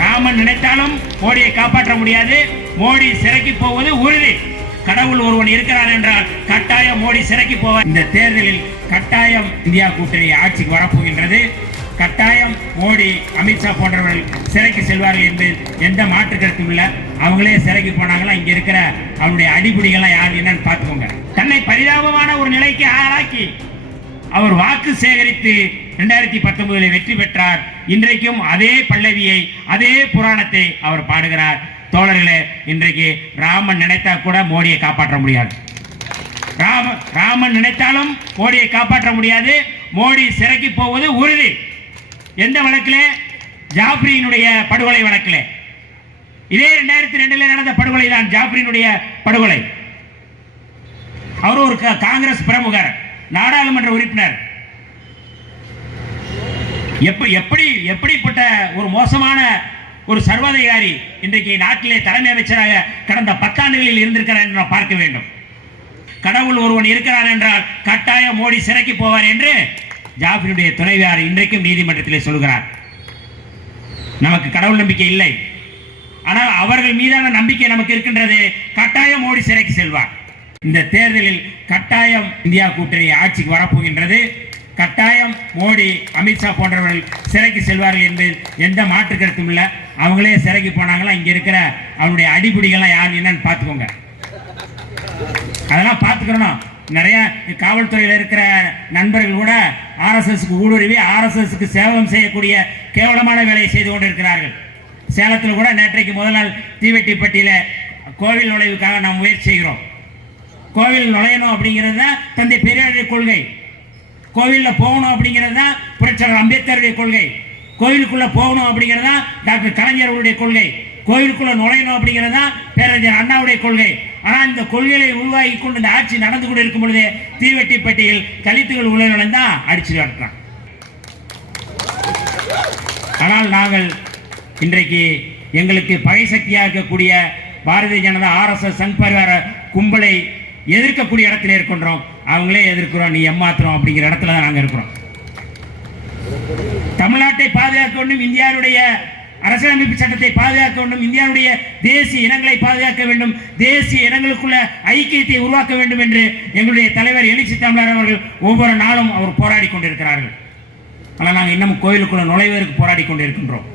ராமன் நினைத்தாலும் மோடியை காப்பாற்ற முடியாது. மோடி சிறைக்கு போவது உறுதி. கடவுள் ஒருவன் இருக்கிறார் என்றால் கட்டாயம் மோடி சிறைக்கு போவார் இந்த தேர்தலில் கட்டாயம் இந்தியா கூட்டணி ஆட்சிக்கு வரப்போகின்றது. கட்டாயம் மோடி அமித்ஷா போன்றவர்கள் சிறைக்கு செல்வார்கள் என்று எந்த மாற்று கருத்தும் இல்லை. அவங்களே சிறைக்கு போனாங்களா இங்க இருக்கிற அவருடைய அடிப்படைகள்லாம் யார் என்னன்னு பார்த்துக்கோங்க. தன்னை பரிதாபமான ஒரு நிலைக்கு ஆளாக்கி அவர் வாக்கு சேகரித்து இரண்டாயிரத்தி பத்தொன்பதில் வெற்றி பெற்றார். இன்றைக்கும் அதே பல்லவியை அதே புராணத்தை அவர் பாடுகிறார். தோழர்களே இன்றைக்கு ராமன் நினைத்தா கூட மோடியை காப்பாற்ற முடியாது. ராம ராமன் நினைத்தாலும் மோடியை காப்பாற்ற முடியாது. மோடி சிறைக்கு போவது உறுதி. எந்த வழக்கில்? ஜாப்ரியினுடைய படுகொலை வழக்கில். இதே ரெண்டாயிரத்தி ரெண்டுல நடந்த படுகொலை தான் ஜாப்ரியினுடைய படுகொலை. அவர் ஒரு காங்கிரஸ் பிரமுகர் நாடாளுமன்ற உறுப்பினர். எப்ப எப்படி எப்படிப்பட்ட ஒரு மோசமான ஒரு சர்வாதிகாரி இன்றைக்கு நாட்டிலே தலைமை அமைச்சராக கடந்த பத்தாண்டுகளில் இருந்திருக்கிறார் என்று நாம் பார்க்க வேண்டும். கடவுள் ஒருவன் இருக்கிறார் என்றால் கட்டாயம் மோடி சிறைக்கு போவார் என்று ஜாஃபினுடைய துணைவியார் இன்றைக்கும் நீதிமன்றத்திலே சொல்கிறார். நமக்கு கடவுள் நம்பிக்கை இல்லை. ஆனால் அவர்கள் மீதான நம்பிக்கை நமக்கு இருக்கின்றது. கட்டாயம் மோடி சிறைக்கு செல்வார். இந்த தேர்தலில் கட்டாயம் இந்தியா கூட்டணி ஆட்சிக்கு வரப்போகின்றது. கட்டாயம் மோடி அமித்ஷா போன்றவர்கள் சிறைக்கு செல்வார்கள் என்று எந்த மாற்று கருத்தும் இல்லை. அவங்களே சிறைக்கு போனாங்களா இங்கே இருக்கிற அவருடைய அடிப்படைகள்லாம் யார் என்னன்னு பார்த்துக்கோங்க. அதெல்லாம் பார்த்துக்கிறணும் நிறைய காவல்துறையில் இருக்கிற நண்பர்கள் கூட ஆர்எஸ்எஸ்க்கு ஊடுருவி ஆர்எஸ்எஸ்க்கு சேவகம் செய்யக்கூடிய கேவலமான வேலையை செய்து கொண்டிருக்கிறார்கள். சேலத்தில் கூட நேற்றைக்கு முதல் நாள் தீவெட்டிப்பட்டியில் கோவில் நுழைவுக்காக நாம் முயற்சி செய்கிறோம். கோவில் நுழையணும் அப்படிங்கிறது தான் தந்தை பெரியாருடைய கொள்கை. கோவிலில் போகணும் அப்படிங்கிறது தான் புரட்சியாளர் அம்பேத்கருடைய கொள்கை. கோயிலுக்குள்ளே போகணும் அப்படிங்கிறது தான் டாக்டர் கலைஞர்களுடைய கொள்கை. கோயிலுக்குள்ளே நுழையணும் அப்படிங்கிறது தான் பேரறிஞர் அண்ணாவுடைய கொள்கை. ஆனால் இந்த கொள்கைகளை உருவாக்கி கொண்டு இந்த ஆட்சி நடந்து கொண்டு இருக்கும் பொழுது தீவெட்டிப்பட்டியில் கலித்துகள் உள்ள நுழைந்தா அடிச்சு காட்டுறான் ஆனால் நாங்கள் இன்றைக்கு எங்களுக்கு பகை சக்தியாக இருக்கக்கூடிய பாரதிய ஜனதா ஆர்எஸ்எஸ் சங் பரிவார கும்பலை எதிர்க்கக்கூடிய இடத்துல இருக்கின்றோம். அவங்களே எதிர்க்கிறோம். நீ ஏமாத்துறோம் அப்படிங்கிற இடத்துல தான் நாங்கள் இருக்கிறோம். தமிழ்நாட்டை பாதுகாக்க வேண்டும். இந்தியாவுடைய அரசியலமைப்பு சட்டத்தை பாதுகாக்க வேண்டும். இந்தியாவுடைய தேசிய இனங்களை பாதுகாக்க வேண்டும். தேசிய இனங்களுக்குள்ள ஐக்கியத்தை உருவாக்க வேண்டும் என்று எங்களுடைய தலைவர் எழுச்சி தமிழர் அவர்கள் ஒவ்வொரு நாளும் அவர் போராடி கொண்டிருக்கிறார்கள். ஆனால் நாங்கள் இன்னும் கோயிலுக்குள்ள நுழைவதற்கு போராடி கொண்டிருக்கின்றோம்.